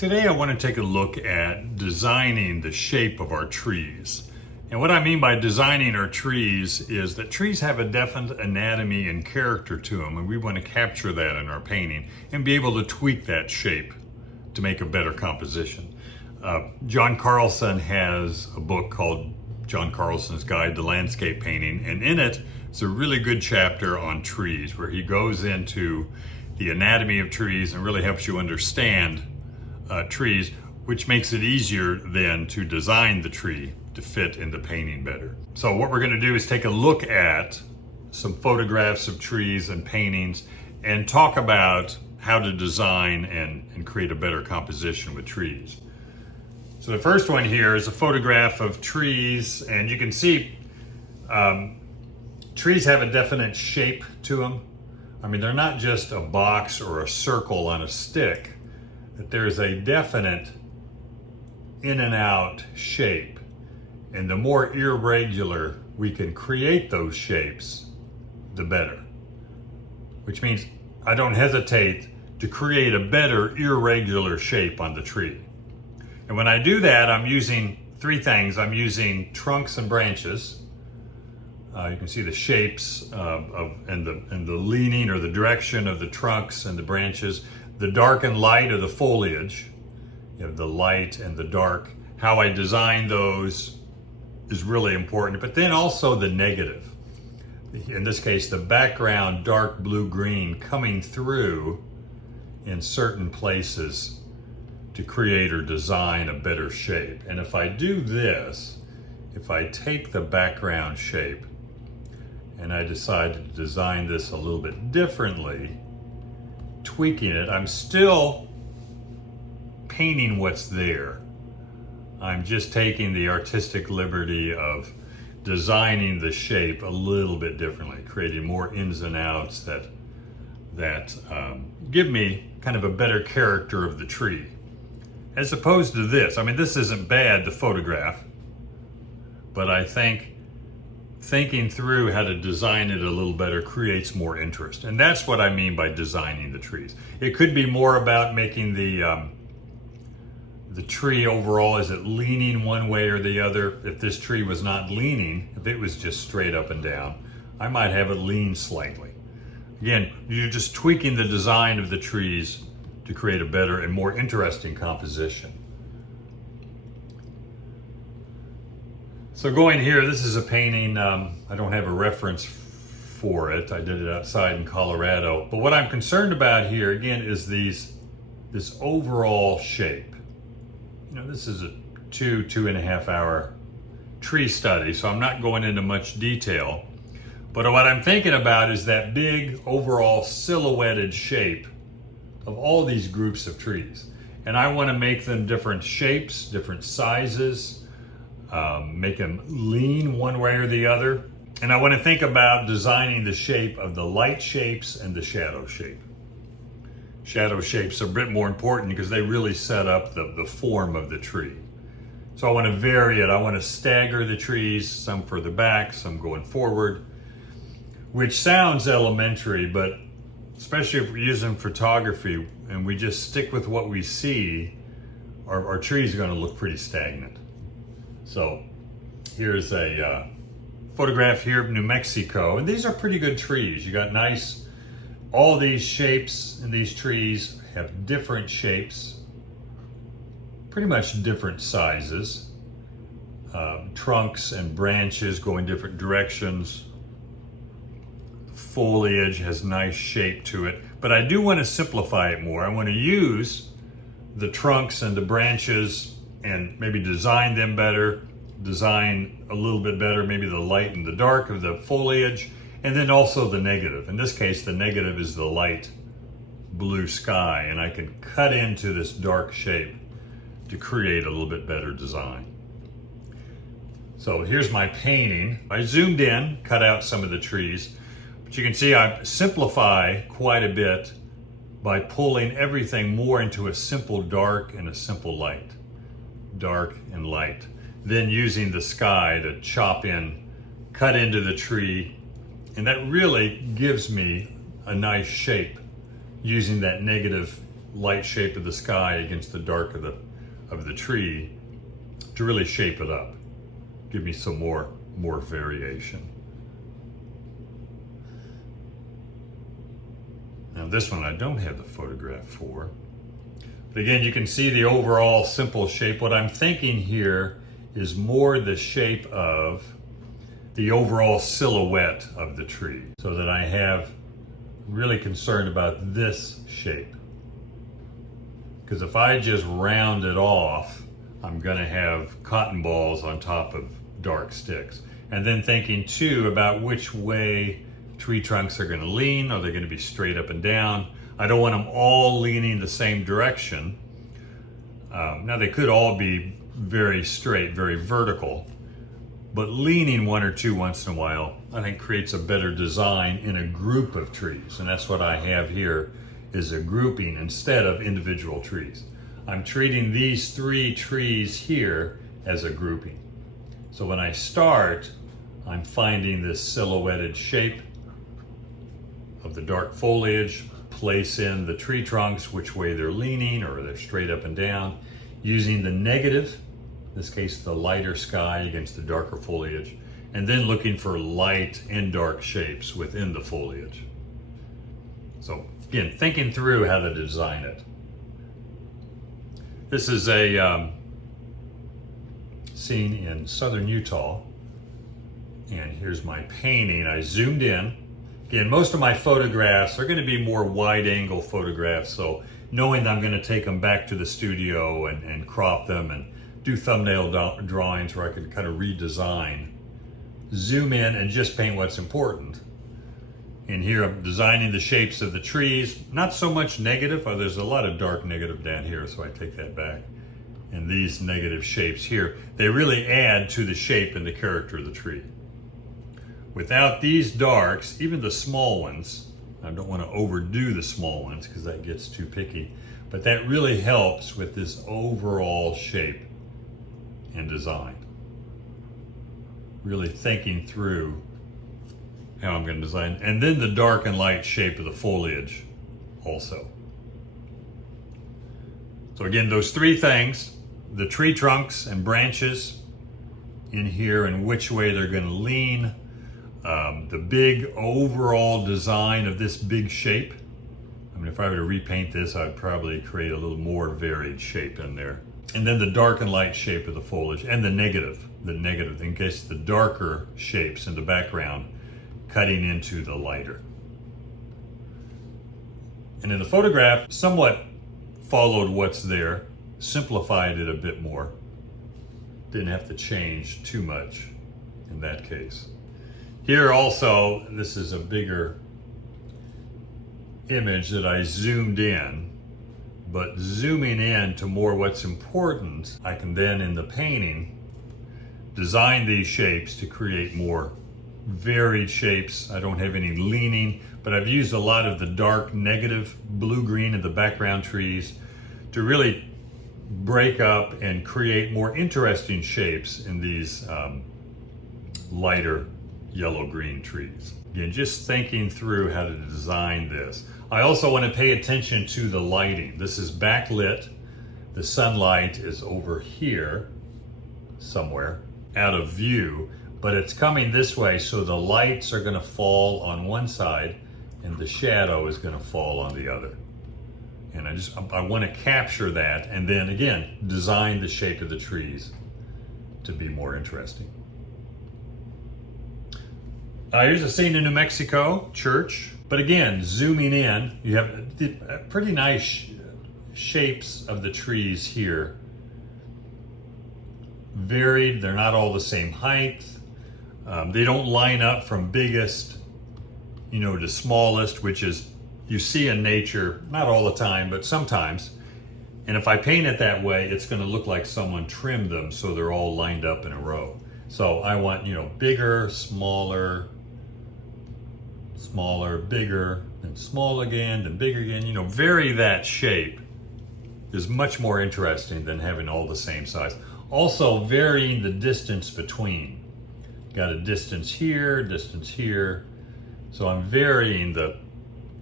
Today I want to take a look at designing the shape of our trees. And what I mean by designing our trees is that trees have a definite anatomy and character to them, and we want to capture that in our painting and be able to tweak that shape to make a better composition. John Carlson has a book called John Carlson's Guide to Landscape Painting, and in it it's a really good chapter on trees where he goes into the anatomy of trees and really helps you understand trees, which makes it easier then to design the tree to fit in the painting better. So what we're going to do is take a look at some photographs of trees and paintings and talk about how to design and create a better composition with trees. So the first one here is a photograph of trees, and you can see trees have a definite shape to them. I mean, they're not just a box or a circle on a stick, but there's a definite in and out shape. And the more irregular we can create those shapes, the better. Which means I don't hesitate to create a better irregular shape on the tree. And when I do that, I'm using three things. I'm using trunks and branches. You can see the shapes and the leaning or the direction of the trunks and the branches. The dark and light of the foliage. You have the light and the dark. How I design those is really important, but then also the negative. In this case, the background dark blue-green coming through in certain places to create or design a better shape. And if I do this, if I take the background shape and I decide to design this a little bit differently, tweaking it, I'm still painting what's there. I'm just taking the artistic liberty of designing the shape a little bit differently, creating more ins and outs that give me kind of a better character of the tree. As opposed to this, I mean, this isn't bad, the photograph, but I think thinking through how to design it a little better creates more interest. And that's what I mean by designing the trees. It could be more about making the tree overall, is it leaning one way or the other? If this tree was not leaning, if it was just straight up and down, I might have it lean slightly. Again, you're just tweaking the design of the trees to create a better and more interesting composition. So going here, this is a painting, I don't have a reference for it. I did it outside in Colorado. But what I'm concerned about here, again, is this overall shape. You know, this is a 2.5 hour tree study, so I'm not going into much detail. But what I'm thinking about is that big overall silhouetted shape of all these groups of trees. And I want to make them different shapes, different sizes, make them lean one way or the other. And I want to think about designing the shape of the light shapes and the shadow shape. Shadow shapes are a bit more important because they really set up the form of the tree. So I want to vary it. I want to stagger the trees, some further back, some going forward, which sounds elementary, but especially if we're using photography and we just stick with what we see, our trees are going to look pretty stagnant. So here's a photograph here of New Mexico, and these are pretty good trees. You got nice, all these shapes in these trees have different shapes, pretty much different sizes. Trunks and branches go in different directions. Foliage has nice shape to it, but I do want to simplify it more. I want to use the trunks and the branches and maybe design them better, design a little bit better, maybe the light and the dark of the foliage, and then also the negative. In this case, the negative is the light blue sky, and I can cut into this dark shape to create a little bit better design. So here's my painting. I zoomed in, cut out some of the trees, but you can see I simplify quite a bit by pulling everything more into a simple dark and a simple light. Dark and light. Then using the sky to chop in, cut into the tree, and that really gives me a nice shape using that negative light shape of the sky against the dark of the tree to really shape it up. Give me some more variation. Now this one I don't have the photograph for. But again, you can see the overall simple shape. What I'm thinking here is more the shape of the overall silhouette of the tree, so that I have really concerned about this shape. Because if I just round it off, I'm gonna have cotton balls on top of dark sticks. And then thinking too about which way tree trunks are gonna lean. Are they gonna be straight up and down? I don't want them all leaning the same direction. Now they could all be very straight, very vertical, but leaning one or two once in a while, I think creates a better design in a group of trees. And that's what I have here, is a grouping instead of individual trees. I'm treating these three trees here as a grouping. So when I start, I'm finding this silhouetted shape of the dark foliage, place in the tree trunks, which way they're leaning or they're straight up and down, using the negative, in this case the lighter sky against the darker foliage, and then looking for light and dark shapes within the foliage. So again, thinking through how to design it. This is a scene in southern Utah, and here's my painting. I zoomed in. Again, most of my photographs are going to be more wide angle photographs, so knowing that I'm going to take them back to the studio and crop them and do thumbnail drawings where I can kind of redesign, zoom in and just paint what's important. And here I'm designing the shapes of the trees, not so much negative. There's a lot of dark negative down here, so I take that back. And these negative shapes here, they really add to the shape and the character of the tree. Without these darks, even the small ones, I don't want to overdo the small ones because that gets too picky, but that really helps with this overall shape and design. Really thinking through how I'm going to design, and then the dark and light shape of the foliage also. So again, those three things, the tree trunks and branches in here and which way they're going to lean, the big overall design of this big shape. I mean, if I were to repaint this, I'd probably create a little more varied shape in there. And then the dark and light shape of the foliage, and the negative in case the darker shapes in the background cutting into the lighter. And in the photograph, somewhat followed what's there, simplified it a bit more. Didn't have to change too much in that case. Here also, this is a bigger image that I zoomed in, but zooming in to more what's important, I can then in the painting design these shapes to create more varied shapes. I don't have any leaning, but I've used a lot of the dark negative blue-green in the background trees to really break up and create more interesting shapes in these lighter yellow-green trees. Again, just thinking through how to design this. I also want to pay attention to the lighting. This is backlit. The sunlight is over here somewhere, out of view, but it's coming this way, so the lights are going to fall on one side and the shadow is going to fall on the other. And I want to capture that, and then again, design the shape of the trees to be more interesting. Here's a scene in New Mexico, church. But again, zooming in, you have pretty nice shapes of the trees here. Varied, they're not all the same height. They don't line up from biggest, to smallest, which is, you see in nature, not all the time, but sometimes. And if I paint it that way, it's gonna look like someone trimmed them so they're all lined up in a row. So I want, bigger, smaller, bigger, then small again, then bigger again. Vary that shape is much more interesting than having all the same size. Also, varying the distance between. Got a distance here. So I'm varying the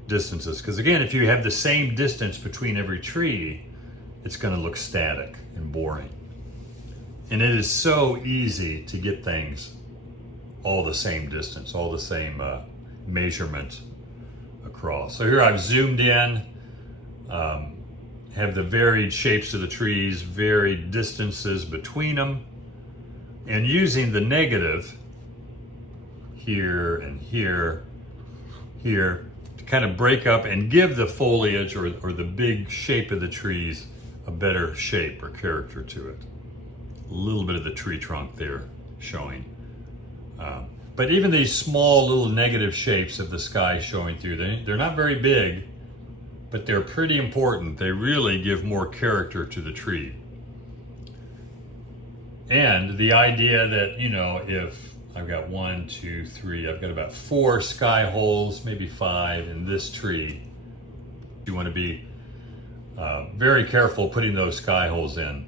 distances. Because again, if you have the same distance between every tree, it's going to look static and boring. And it is so easy to get things all the same distance, all the same measurement across. So here I've zoomed in, have the varied shapes of the trees, varied distances between them, and using the negative here and here, here, to kind of break up and give the foliage or the big shape of the trees a better shape or character to it. A little bit of the tree trunk there showing. But even these small little negative shapes of the sky showing through, they're not very big, but they're pretty important. They really give more character to the tree. And the idea that, you know, if I've got 1, 2, 3, I've got about 4 sky holes, maybe 5 in this tree. You want to be very careful putting those sky holes in.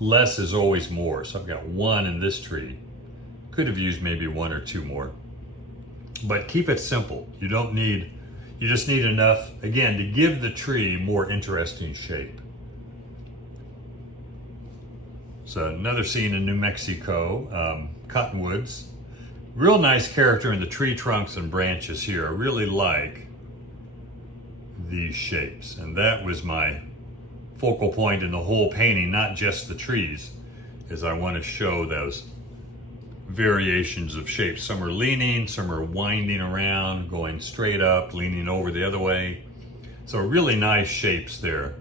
Less is always more. So I've got 1 in this tree. Could have used maybe 1 or 2 more. But keep it simple. You just need enough, again, to give the tree more interesting shape. So another scene in New Mexico, cottonwoods. Real nice character in the tree trunks and branches here. I really like these shapes. And that was my focal point in the whole painting, not just the trees, is I want to show those variations of shapes. Some are leaning, some are winding around, going straight up, leaning over the other way. So really nice shapes there.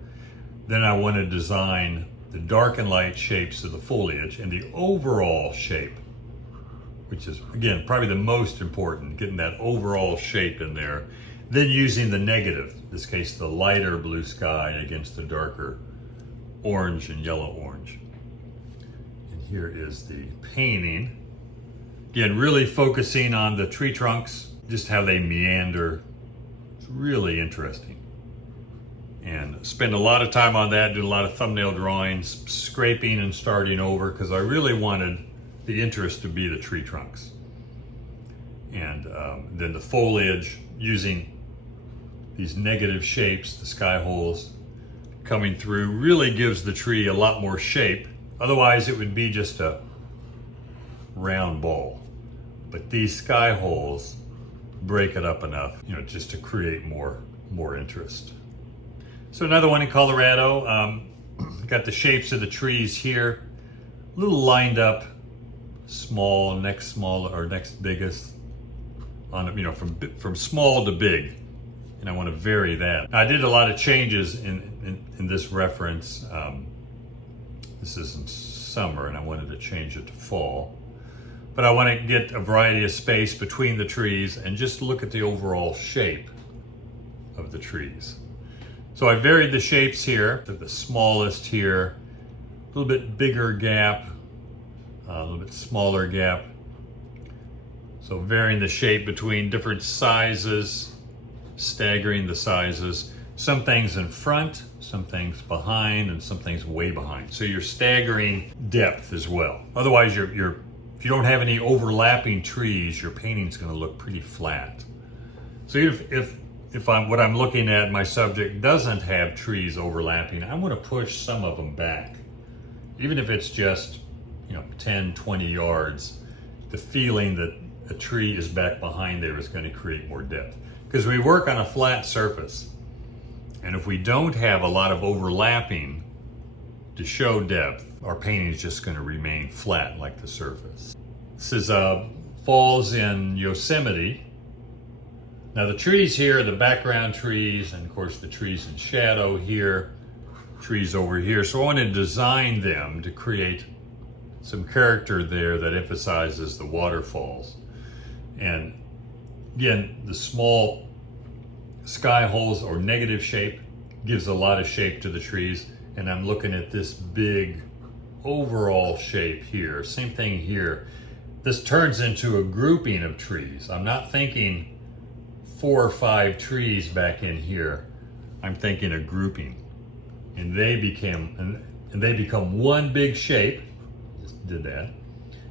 Then I want to design the dark and light shapes of the foliage and the overall shape, which is, again, probably the most important, getting that overall shape in there. Then using the negative, in this case, the lighter blue sky against the darker orange and yellow-orange. And here is the painting. Again, really focusing on the tree trunks, just how they meander. It's really interesting. And spend a lot of time on that, did a lot of thumbnail drawings, scraping and starting over, because I really wanted the interest to be the tree trunks. And then the foliage, using these negative shapes, the sky holes coming through, really gives the tree a lot more shape. Otherwise, it would be just a round ball. But these sky holes break it up enough, you know, just to create more interest. So another one in Colorado, got the shapes of the trees here, a little lined up, small, next small, or next biggest, on, you know, from small to big, and I want to vary that. I did a lot of changes in this reference. This is in summer, and I wanted to change it to fall. But I want to get a variety of space between the trees and just look at the overall shape of the trees. So I varied the shapes here to the smallest here, a little bit bigger gap, a little bit smaller gap. So varying the shape between different sizes, staggering the sizes. Some things in front, some things behind, and some things way behind. So you're staggering depth as well. Otherwise, if you don't have any overlapping trees, your painting's going to look pretty flat. So if what I'm looking at, my subject doesn't have trees overlapping, I want to push some of them back. Even if it's just, 10, 20 yards, the feeling that a tree is back behind there is going to create more depth. Because we work on a flat surface, and if we don't have a lot of overlapping to show depth, our painting is just going to remain flat like the surface. This is falls in Yosemite. Now the trees here are the background trees, and of course the trees in shadow here, trees over here. So I want to design them to create some character there that emphasizes the waterfalls. And again, the small sky holes or negative shape gives a lot of shape to the trees. And I'm looking at this big overall shape here. Same thing here. This turns into a grouping of trees. I'm not thinking 4 or 5 trees back in here. I'm thinking a grouping. And they become one big shape. Just did that.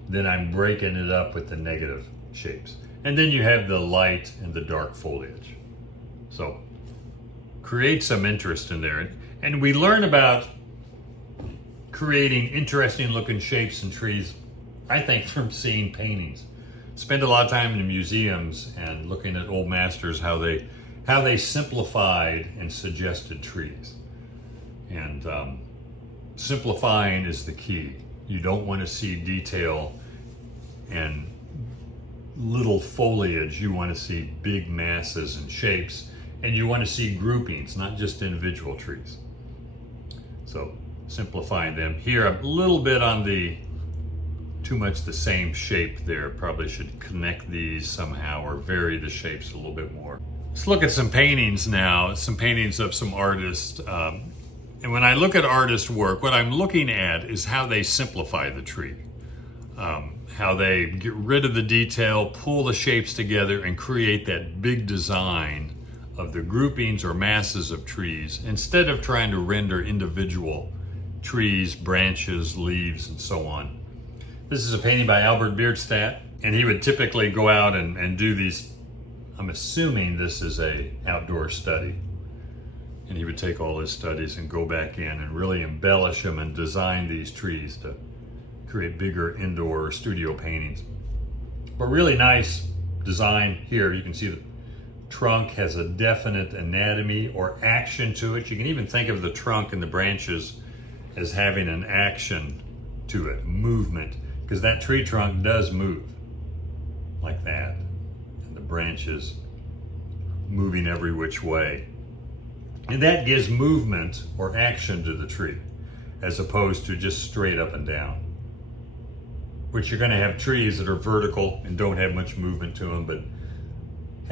Then I'm breaking it up with the negative shapes. And then you have the light and the dark foliage. So create some interest in there. And we learn about creating interesting looking shapes and trees, I think, from seeing paintings. Spend a lot of time in the museums and looking at old masters, how they simplified and suggested trees. And simplifying is the key. You don't want to see detail and little foliage. You want to see big masses and shapes, and you want to see groupings, not just individual trees. So simplifying them. Here, a little bit on the too much the same shape there. Probably should connect these somehow or vary the shapes a little bit more. Let's look at some paintings now, some paintings of some artists. And when I look at artist work, what I'm looking at is how they simplify the tree. How they get rid of the detail, pull the shapes together, and create that big design of the groupings or masses of trees, instead of trying to render individual trees, branches, leaves, and so on. This is a painting by Albert Bierstadt, and he would typically go out and do these. I'm assuming this is a outdoor study. And he would take all his studies and go back in and really embellish them and design these trees to create bigger indoor studio paintings. But really nice design here. You can see the trunk has a definite anatomy or action to it. You can even think of the trunk and the branches as having an action to it, movement, because that tree trunk does move like that. And the branches moving every which way. And that gives movement or action to the tree, as opposed to just straight up and down. Which you're going to have trees that are vertical and don't have much movement to them, but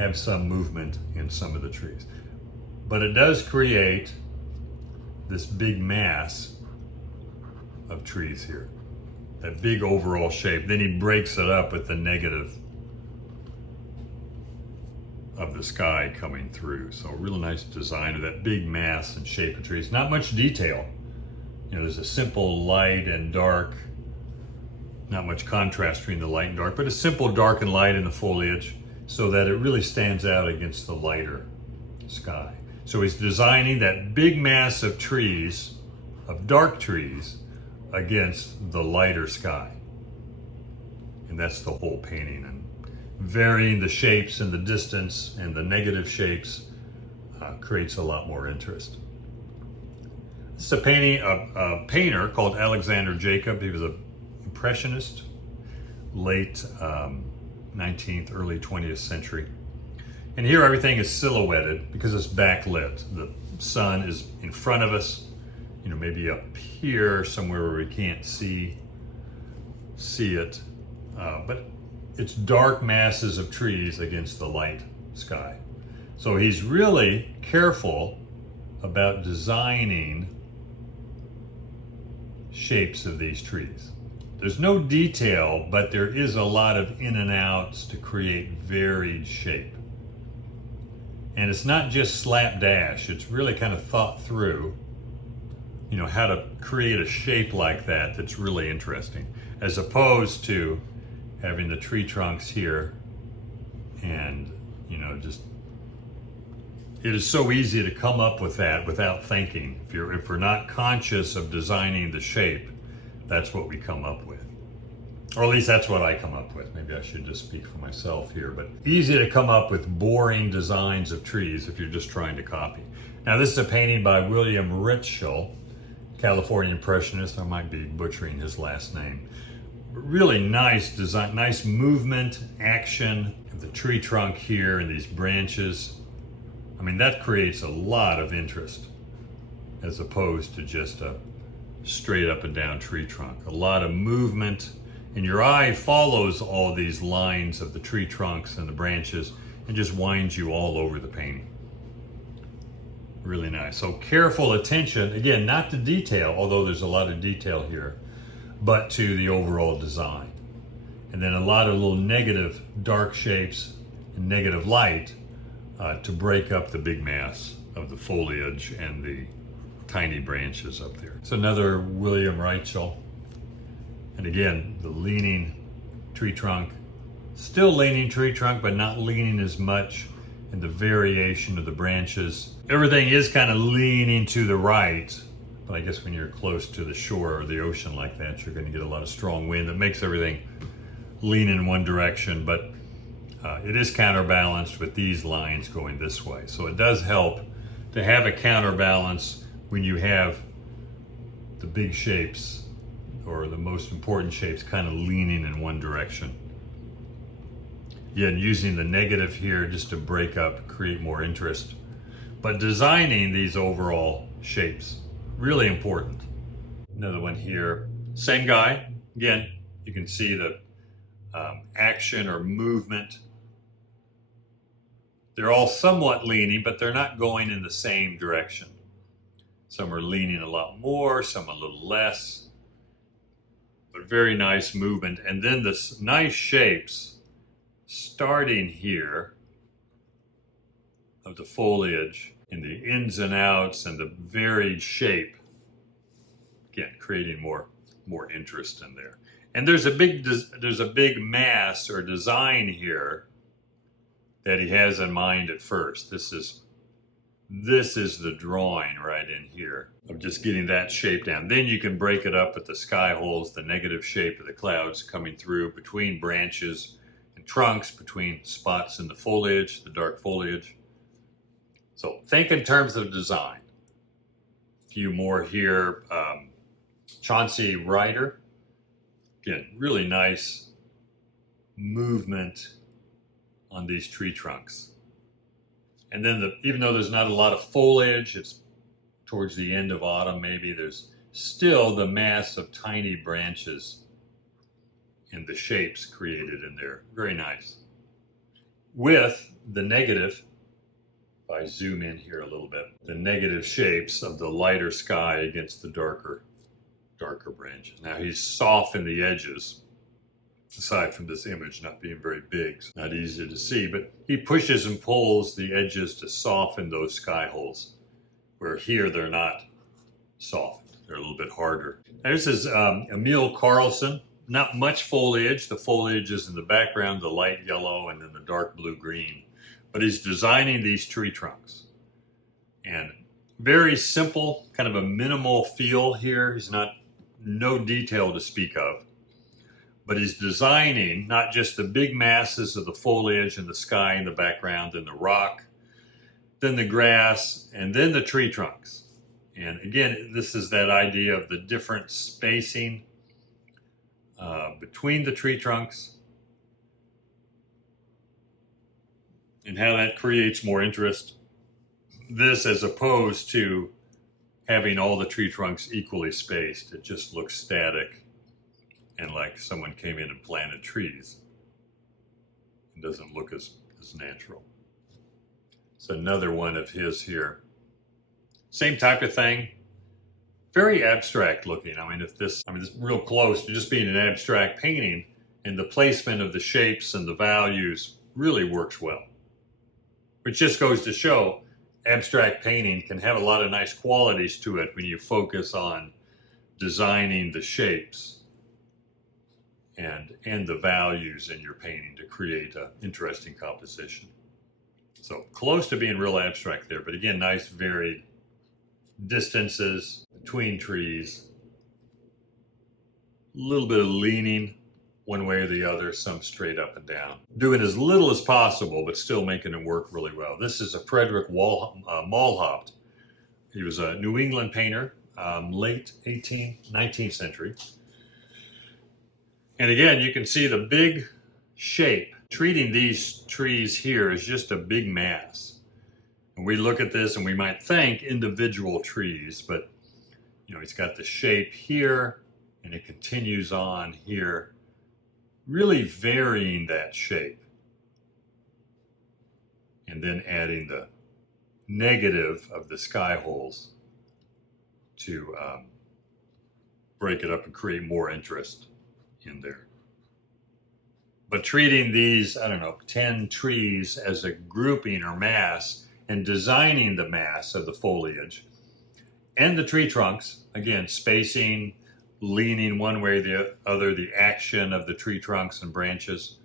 have some movement in some of the trees. But it does create this big mass of trees here, that big overall shape. Then he breaks it up with the negative of the sky coming through. So a real nice design of that big mass and shape of trees. Not much detail. You know, there's a simple light and dark, not much contrast between the light and dark, but a simple dark and light in the foliage so that it really stands out against the lighter sky. So he's designing that big mass of trees, of dark trees, against the lighter sky. And that's the whole painting. And varying the shapes and the distance and the negative shapes creates a lot more interest. This is a painting, a painter called Alexander Jacob. He was an impressionist, late 19th, early 20th century. And here everything is silhouetted because it's backlit. The sun is in front of us, you know, maybe up here somewhere where we can't see it, but it's dark masses of trees against the light sky. So he's really careful about designing shapes of these trees. There's no detail, but there is a lot of in and outs to create varied shape. And it's not just slapdash, it's really kind of thought through, you know, how to create a shape like that that's really interesting, as opposed to having the tree trunks here and, you know, just, it is so easy to come up with that without thinking. If we're not conscious of designing the shape, that's what we come up with. Or at least that's what I come up with. Maybe I should just speak for myself here, but easy to come up with boring designs of trees if you're just trying to copy. Now this is a painting by William Ritschl, California Impressionist. I might be butchering his last name. Really nice design, nice movement, action. The tree trunk here and these branches. I mean, that creates a lot of interest as opposed to just a straight up and down tree trunk. A lot of movement, and your eye follows all these lines of the tree trunks and the branches and just winds you all over the painting. Really nice. So careful attention, again, not to detail, although there's a lot of detail here, but to the overall design. And then a lot of little negative dark shapes and negative light to break up the big mass of the foliage and the tiny branches up there. It's another William Ritschl. And again, the leaning tree trunk, still leaning tree trunk, but not leaning as much and the variation of the branches. Everything is kind of leaning to the right, but I guess when you're close to the shore or the ocean like that, you're going to get a lot of strong wind that makes everything lean in one direction, but it is counterbalanced with these lines going this way. So it does help to have a counterbalance when you have the big shapes or the most important shapes kind of leaning in one direction. Again, using the negative here just to break up, create more interest. But designing these overall shapes, really important. Another one here, same guy. Again, you can see the action or movement. They're all somewhat leaning, but they're not going in the same direction. Some are leaning a lot more, some a little less, but very nice movement. And then this nice shapes starting here of the foliage and the ins and outs and the varied shape. Again, creating more interest in there. And there's a big mass or design here that he has in mind at first. This is the drawing right in here of just getting that shape down. Then you can break it up with the sky holes, the negative shape of the clouds coming through between branches and trunks, between spots in the foliage, the dark foliage. So think in terms of design. A few more here. Chauncey Ryder. Again, really nice movement on these tree trunks. And then even though there's not a lot of foliage, it's towards the end of autumn maybe, there's still the mass of tiny branches and the shapes created in there. Very nice. With the negative, if I zoom in here a little bit, the negative shapes of the lighter sky against the darker branches. Now he's softened the edges, aside from this image not being very big, so not easy to see, but he pushes and pulls the edges to soften those sky holes, where here they're not softened. They're a little bit harder. Now, this is Emil Carlson. Not much foliage. The foliage is in the background, the light yellow and then the dark blue-green. But he's designing these tree trunks. And very simple, kind of a minimal feel here. He's no detail to speak of. But he's designing not just the big masses of the foliage and the sky in the background and the rock, then the grass, and then the tree trunks. And again, this is that idea of the different spacing between the tree trunks and how that creates more interest. This as opposed to having all the tree trunks equally spaced. It just looks static and like someone came in and planted trees. It doesn't look as natural. It's another one of his here. Same type of thing. Very abstract looking. I mean, this is real close to just being an abstract painting, and the placement of the shapes and the values really works well. Which just goes to show abstract painting can have a lot of nice qualities to it when you focus on designing the shapes and the values in your painting to create an interesting composition. So close to being real abstract there, but again, nice varied distances between trees. A little bit of leaning one way or the other, some straight up and down. Doing as little as possible, but still making it work really well. This is a Frederick Malhaupt. He was a New England painter, late 19th century. And again, you can see the big shape. Treating these trees here as just a big mass. And we look at this and we might think individual trees, but he's got the shape here and it continues on here, really varying that shape. And then adding the negative of the sky holes to break it up and create more interest in there. But treating these, 10 trees as a grouping or mass and designing the mass of the foliage and the tree trunks, again, spacing, leaning one way or the other, the action of the tree trunks and branches,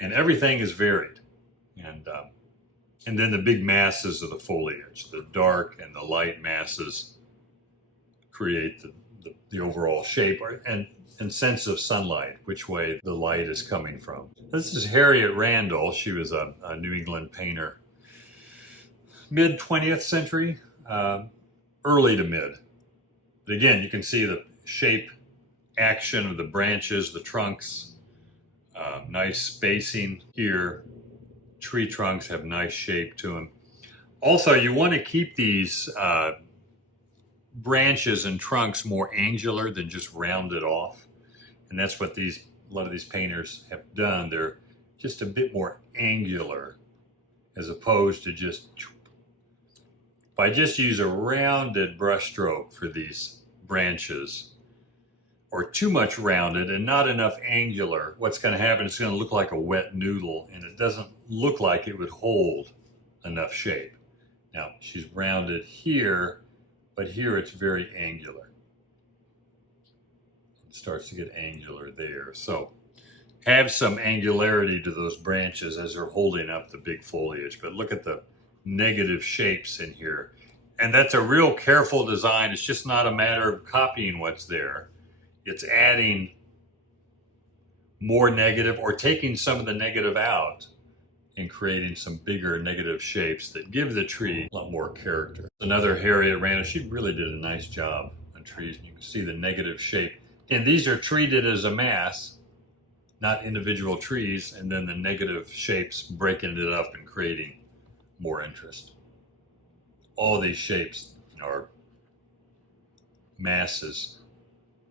and everything is varied. And And then the big masses of the foliage, the dark and the light masses create the overall shape and sense of sunlight, which way the light is coming from. This is Harriet Randall. She was a New England painter, mid 20th century, early to mid. But again, you can see the shape action of the branches, the trunks, nice spacing here. Tree trunks have nice shape to them. Also, you want to keep these branches and trunks more angular than just rounded off. And that's what a lot of these painters have done. They're just a bit more angular as opposed to just, if I just use a rounded brush stroke for these branches, or too much rounded and not enough angular, what's going to happen is it's going to look like a wet noodle, and it doesn't look like it would hold enough shape. Now, she's rounded here, but here it's very angular. It starts to get angular there. So have some angularity to those branches as they're holding up the big foliage. But look at the negative shapes in here. And that's a real careful design. It's just not a matter of copying what's there. It's adding more negative or taking some of the negative out and creating some bigger negative shapes that give the tree a lot more character. Another Harriet Randall, she really did a nice job on trees. You can see the negative shape. And these are treated as a mass, not individual trees, and then the negative shapes breaking it up and creating more interest. All these shapes are masses.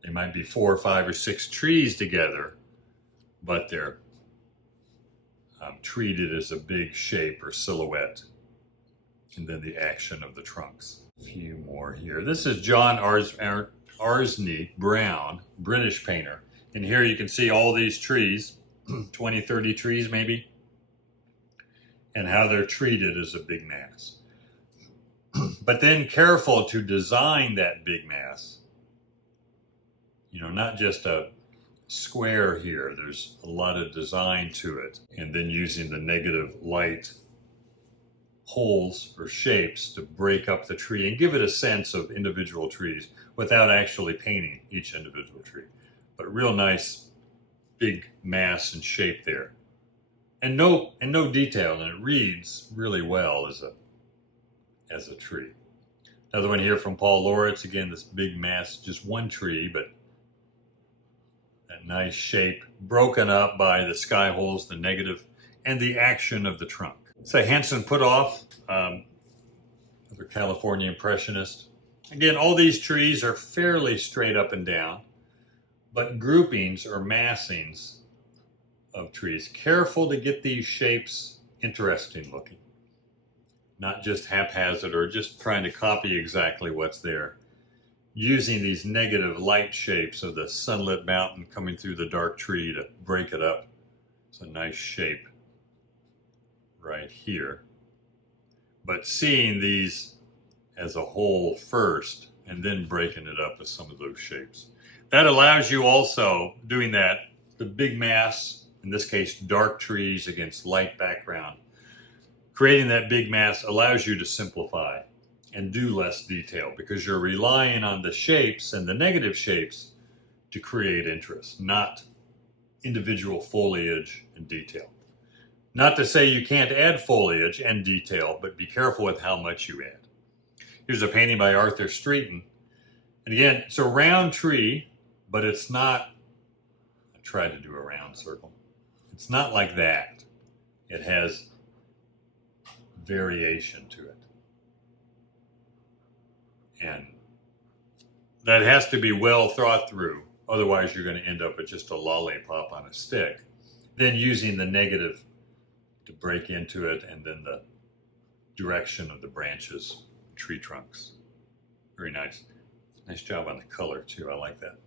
They might be 4 or 5 or 6 trees together, but they're treated as a big shape or silhouette. And then the action of the trunks. A few more here. This is John Arsney Brown, British painter. And here you can see all these trees, 20, 30 trees maybe, and how they're treated as a big mass. But then careful to design that big mass. You know, not just a square here. There's a lot of design to it. And then using the negative light holes or shapes to break up the tree and give it a sense of individual trees without actually painting each individual tree. But real nice big mass and shape there. And no detail, and it reads really well as a tree. Another one here from Paul Loritz. Again, this big mass, just one tree, but that nice shape broken up by the sky holes, the negative, and the action of the trunk. Say Hanson Puthoff, another California impressionist. Again, all these trees are fairly straight up and down, but groupings or massings of trees. Careful to get these shapes interesting looking. Not just haphazard or just trying to copy exactly what's there. Using these negative light shapes of the sunlit mountain coming through the dark tree to break it up. It's a nice shape right here. But seeing these as a whole first and then breaking it up with some of those shapes. That allows you also, doing that, the big mass, in this case dark trees against light background, creating that big mass allows you to simplify and do less detail because you're relying on the shapes and the negative shapes to create interest, not individual foliage and detail. Not to say you can't add foliage and detail, but be careful with how much you add. Here's a painting by Arthur Streeton. And again, it's a round tree, but it's not, I tried to do a round circle. It's not like that. It has variation to it. And that has to be well thought through. Otherwise, you're going to end up with just a lollipop on a stick. Then using the negative to break into it, and then the direction of the branches, tree trunks. Very nice. Nice job on the color, too. I like that.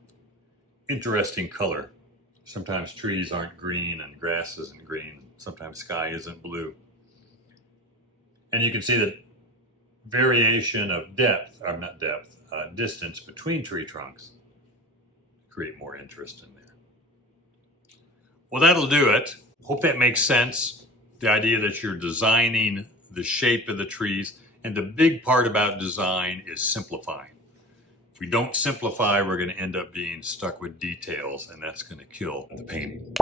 Interesting color. Sometimes trees aren't green and grass isn't green. Sometimes sky isn't blue. And you can see that variation of depth, or not depth, distance between tree trunks create more interest in there. Well, that'll do it. Hope that makes sense. The idea that you're designing the shape of the trees. And the big part about design is simplifying. If we don't simplify, we're going to end up being stuck with details, and that's going to kill the painting.